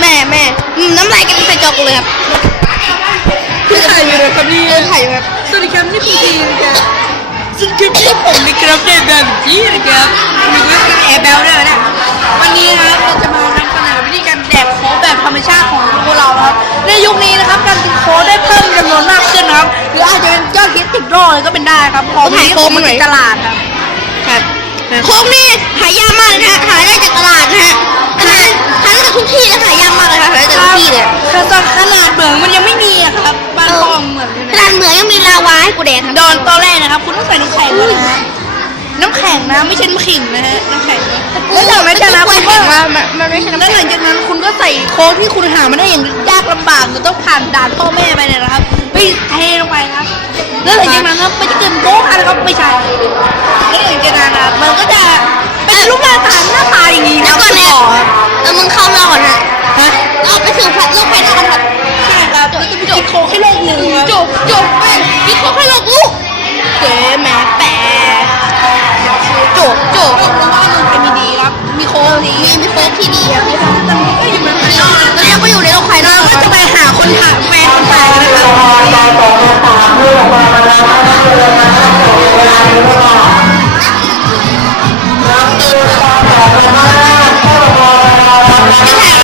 แม่อืมน้ำลายกันใส่จอกเลยครับพี่ถ่ายอยู่นะครับนี่เออถ่ายอยู่ครับสวัสดีครับนี่ผมทีนะครับซึ่งคลิปนี้ผมนะครับเดนดันจีนะครับมีเรื่องแอร์แบลด้วยนะเนี่ยวันนี้นะครับเราจะมานำเสนอวิธีการแดกโค้กแบบธรรมชาติของพวกเรานะครับในยุคนี้นะครับการกินโค้กได้เพิ่มจำนวนมากขึ้นนะครับหรืออาจจะเป็นยอดฮิตติดโลกเลยก็เป็นได้ครับเพราะวันนี้โค้กมันติดตลาดครับครับ โค้กนี่หายากมากเลยนะฮะหาได้จากตลาดนะฮะหาหาได้จากทุกที่และหายากมากเลยค่ะหาได้จากทุกที่เลยแต่ตอนขนาดเหมืองมันยังไม่มีอะครับบ้านพ่อเหมืองอยู่ขเนี่ยนาดเหมืองยังมีลาวาให้กูแดกครับโดนตอนแรกนะครับ คุณต้องใส่น้ำแข็งก่อนนะฮะน้ำแข็งนะไม่ใช่น้ำขิงนะฮะน้ำแข็งนะแล้วหลังจากนั้นคุณก็มันมันไม่ใช่น้ำแล้วหลังจากนั้นคุณก็ใส่โค้กที่คุณหามาได้อย่างยากลำบากคุณต้องผ่านด่านพ่อแม่ไปเนี่ยนะครับไปเทลงไปครับแล้วหลังจากนั้นครับไม่จะเกินโป๊กอะ ไม่ใช่แล้วหลังจากนั้นะครับมันก็จะเป็นรูปร่างตางหน้าตาอย่างนี้แล้วก่อนเนี่ยต่อเออมึงเข้ารอบก่อนฮะฮะเราไปสู่โลกภายนอกกันครับใช่ครับแล้วจะไปกินโค้กให้โลกหนึ่งจบจบไปมีโค้กให้โลกกูเก๋แม่แปะจบจบเพราะว่ามืองไทยมีดีครับ มีโค้กดีมีมีโค้กที่ดีครับ